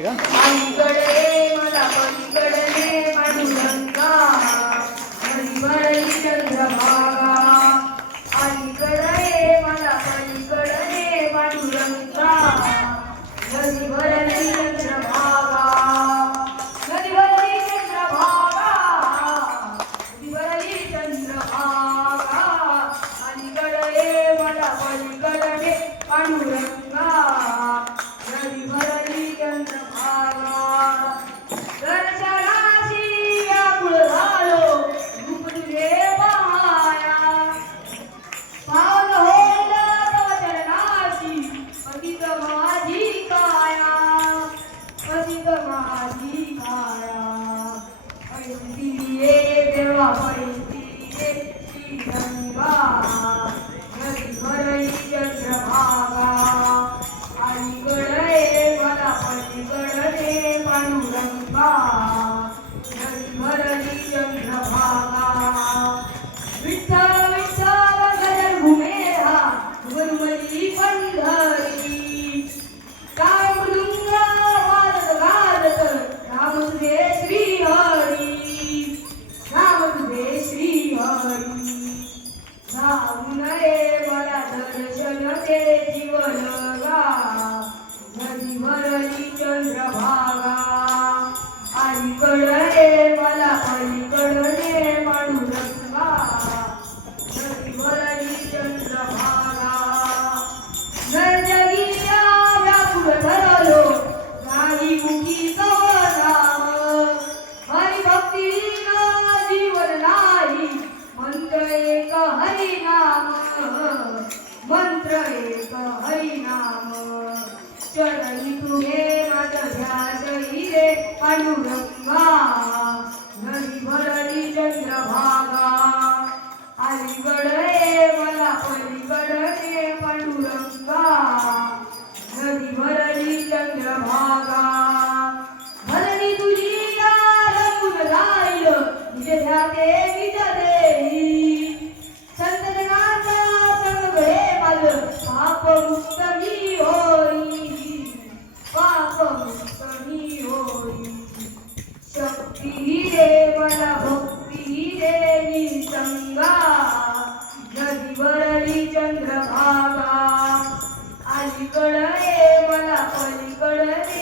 अलीकडे मला पलीकडे पांडुरंगा हरिवरली चंद्रभागा अलीकडे मला पलीकडे पांडुरंगा हरिवरली चंद्रभागा हरिवरली चंद्रभागा हरिवरली चंद्रभागा अलीकडे मला पलीकडे पांडुरंगा हरिवरली चंद्रभागा दर्शनाची व्याकुळ झालो रूप तुझे पाया पावन होईल तव चरणाची पतित माझी काया पतित माझी काया पैती ये देवा पैती ये श्रीरंगा हरिवरली चंद्रभागा अलीकडे मला पलीकडे पांडुरंगा हरिवरली चंद्रभागा विठ्ठल विठ्ठल गजर घुमेरा गुरुमली पंढरी काय मृदुंग वाजत गाजत राम तुझे श्री हरी राम तुझे श्री हरी जाऊन ये मला दर्शन ते जीवन गा हरिवरली चंद्रभागा अलीकडे मला पलीकडे पांडुरंगा हरिवरली चंद्रभागा नरजगिया व्याकुळ ठरलो नाही मुखी तव नाम हरिभक्तीनं जीवन नाही मंत्र एक हरिनाम मंत्र एक हरिनाम चरणी तुझे माझ ध्यास रे पांडुरंगा हरिवरली चंद्रभागा अलीकडे मला पलीकडे पांडुरंगा हरिवरली चंद्रभागा भरणी तुझी रंगून जाईल निज ध्याते निज देही संत जनाचा संग घडे माझ पाप मुक्त मी होई पाप मुक्त मी होई शक्ती दे मला भक्ती दे निसंगा हरिवरली चंद्रभागा अलीकडे मला पलीकडे